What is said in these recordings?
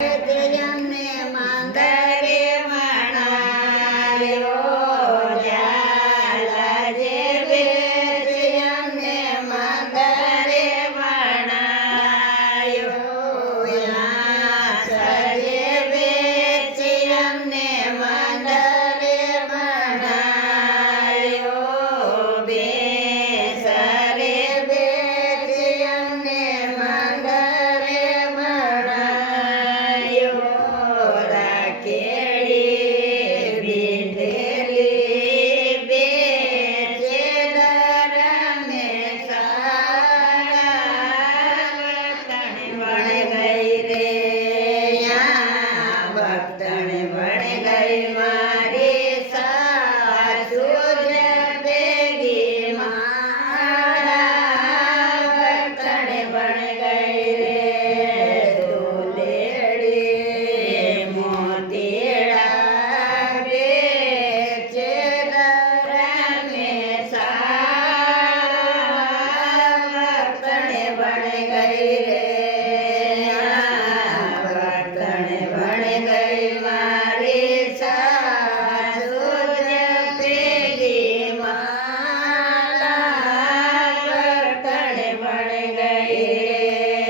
જયમને માંદરે મણાયો ઝાલાજે જયમને માંદરે મણાયો સજે જયમને માંદરે મણાયો બેસરે જયમને માંદરે મણાયો રાખેડી બીંધેલી બેચે દરને સારા વણ ગઈ રે ભક્તણ વણ ગઈ મારી સાસુ જ ભેગી મારા ભક્તણ વણ ગઈ રે દોલેડી મોતીડા બેચે દરને સારા ભક્તણ વણ ગઈ રે ભક્તણ વણ ગઈ મારી સાસુ જ ભેગી મારા ભક્તણ વણ ગઈ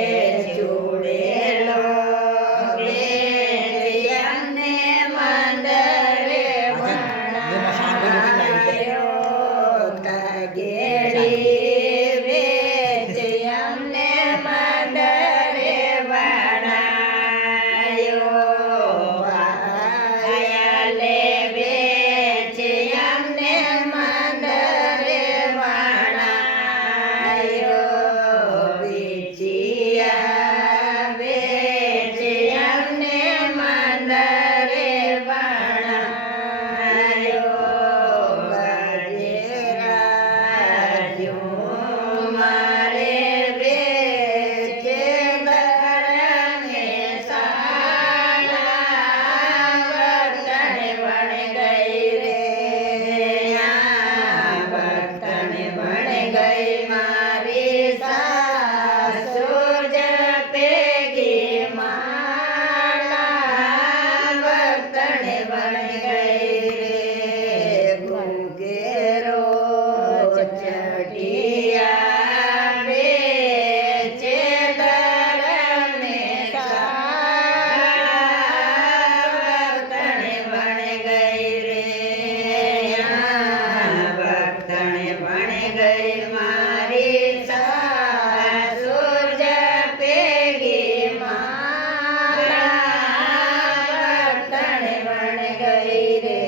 રે ચૂડેલો બેચિયમને મંદરે વણાયો કાગેડી બેચિયમને મંદરે વણાયો વાયાલે બેચિયમને મંદરે વણાયો વિચિયા બેચિયમને મંદરે વણાયો ગજેરા મારે બેચે દરને સારા ભક્તણ વણ ગઈ રે ભક્તણ વણ ગઈ મારી સાસુ જ ભેગી મારા ભક્તણ વણ ગઈ રે ગુગેરો ચટિયા બેચે દરને સારા ભક્તણ વણ ગઈ રે ભક્તણ વણ ગઈ મારી સાસુ જ ભેગી મારા ભક્તણ વણ ગઈ રે